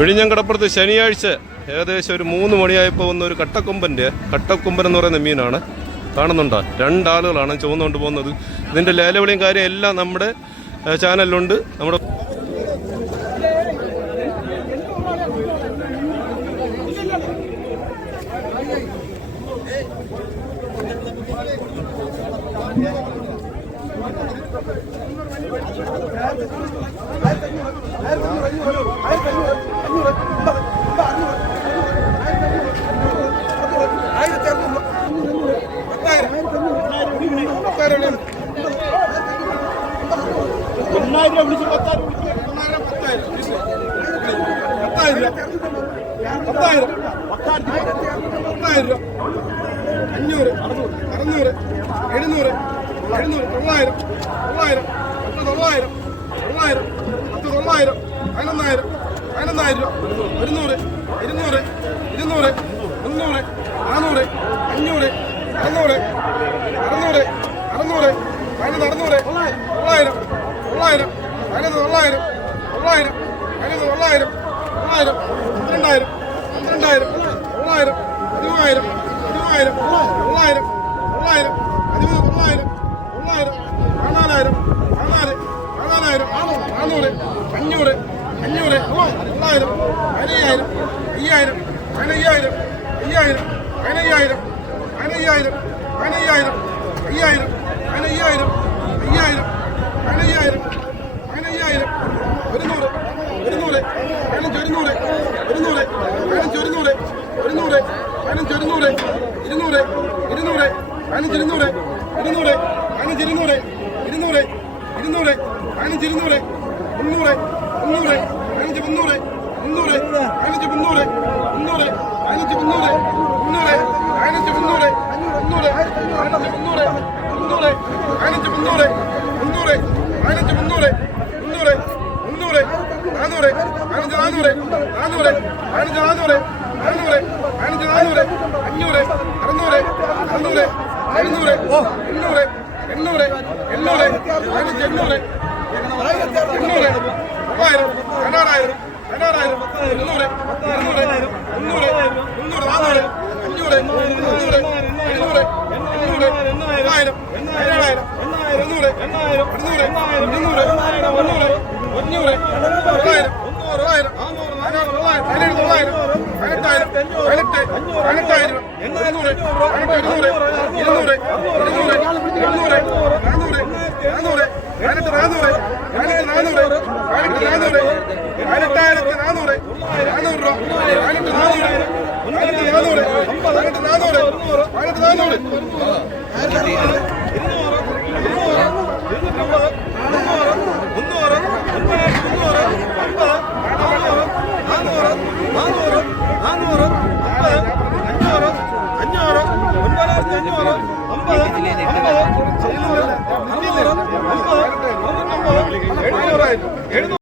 വിഴിഞ്ഞം കടപ്പുറത്ത് ശനിയാഴ്ച ഏകദേശം ഒരു മൂന്ന് മണിയായപ്പോൾ വന്ന ഒരു കട്ടക്കൊമ്പന്റെ കട്ടക്കൊമ്പൻ എന്ന് പറയുന്ന മീനാണ് കാണുന്നുണ്ടോ. രണ്ടാളുകളാണ് ചുവന്നുകൊണ്ട് പോകുന്നത്. ഇതിന്റെ ലേലവിളിയും കാര്യം എല്ലാം നമ്മുടെ ചാനലിലുണ്ട്. നമ്മുടെ എണ്ണായിരം വിളിച്ച് പത്തായിരം വിളിച്ച് എണ്ണായിരം പത്തായിരം വിളിച്ച് പത്തായിരം പത്തായിരം പത്തായിരം പത്തായിരം രൂപ. അഞ്ഞൂറ് അറുന്നൂറ് എഴുന്നൂറ് എഴുന്നൂറ് തൊള്ളായിരം തൊള്ളായിരം പത്ത് തൊള്ളായിരം അറുന്നൂറ് അറുന്നൂറ് അറുന്നൂറ് പതിനൊന്ന് അറുന്നൂറ് തൊള്ളായിരം. തൊള്ളായിരം. പതിനൊന്ന് തൊള്ളായിരം. തൊള്ളായിരം. പതിനൊന്ന് തൊള്ളായിരം. തൊള്ളായിരം. പന്ത്രണ്ടായിരം. പന്ത്രണ്ടായിരം. തൊള്ളായിരം. പതിമൂവായിരം. പതിമൂവായിരം. തൊള്ളായിരം. തൊള്ളായിരം. പതിമൂന്ന് തൊള്ളായിരം. തൊള്ളായിരം. പതിനാലായിരം. പതിനാല്. പതിനാലായിരം. നാനൂറ്. അഞ്ഞൂറ്. അഞ്ഞൂറ്. തൊള്ളായിരം. പതിനയ്യായിരം. അയ്യായിരം പതിനയ്യായിരം. അയ്യായിരം പതിനയ്യായിരം. പതിനയ്യായിരം. പതിനയ്യായിരം. അയ്യായിരം പതിനയ്യായിരം അയ്യായിരം പതിനയ്യായിരം പതിനയ്യായിരം ഒരുന്നൂറ് ഒരുന്നൂറ് പതിനഞ്ച് ഒരുന്നൂറ് ഒരുന്നൂറ് പതിനഞ്ച് ഒരുന്നൂറ് ഒരുന്നൂറ് പതിനഞ്ച് ഒരുന്നൂറ് ഇരുന്നൂറ് ഇരുന്നൂറ് പതിനഞ്ച് ഇരുന്നൂറ് ഇരുന്നൂറ് പതിനഞ്ച് ഇരുന്നൂറ് ഇരുന്നൂറ് ഇരുന്നൂറ് പതിനഞ്ച് ഇരുന്നൂറ് മുന്നൂറ് മുന്നൂറ് പതിനഞ്ച് മുന്നൂറ് മുന്നൂറ് പതിനഞ്ച് മുന്നൂറ് മുന്നൂറ് പതിനഞ്ച് മുന്നൂറ് മുന്നൂറ് പതിനഞ്ച് മുന്നൂറ് മുന്നൂറ് പതിനഞ്ച് മുന്നൂറ് പതിനഞ്ച് മുന്നൂറ് മുന്നൂറ് പതിനഞ്ച് മുന്നൂറ് മുന്നൂറ് മുന്നൂറ് നാനൂറ് പതിനഞ്ച് നാനൂറ് നാനൂറ് പതിനഞ്ച് നാനൂറ് നാനൂറ് പതിനഞ്ച് നാനൂറ് അഞ്ഞൂറ് അറുന്നൂറ് അറുന്നൂറ് എഴുന്നൂറ് എണ്ണൂറ് എണ്ണൂറ് എണ്ണൂറ് പതിനഞ്ച് എണ്ണൂറ് എണ്ണൂറ് തൊള്ളായിരം പതിനാറായിരം പതിനാറായിരം എണ്ണൂറ് ഇരുന്നൂറ് മുന്നൂറ് മുന്നൂറ് നാനൂറ് അഞ്ഞൂറ് മുന്നൂറ് തൊള്ളായിരം പതിനാറായിരം ഇരുന്നൂറ് ഇരുന്നൂറ് ഇരുന്നൂറ് മുന്നൂറ് അഞ്ഞൂറ് തൊള്ളായിരം തൊള്ളായിരം തൊള്ളായിരം തൊള്ളായിരം പതിനെട്ടായിരം പതിനെട്ട് പതിനെട്ടായിരം എണ്ണൂറ് ഇരുന്നൂറ് ഇരുന്നൂറ് ഇരുന്നൂറ് ഇരുന്നൂറ് നാനൂറ് നാനൂറ് നാനൂറ് പതിനെട്ട് നാനൂറ് പതിനെട്ട് നാനൂറ് പതിനെട്ടായിരത്തി നാനൂറ് നാനൂറ് രൂപ പതിനെട്ട് നാനൂറ് പതിനെട്ട് നാനൂറ് പതിനെട്ട് നാനൂറ് പതിനെട്ട് നാനൂറ് എഴുന്നൂറ്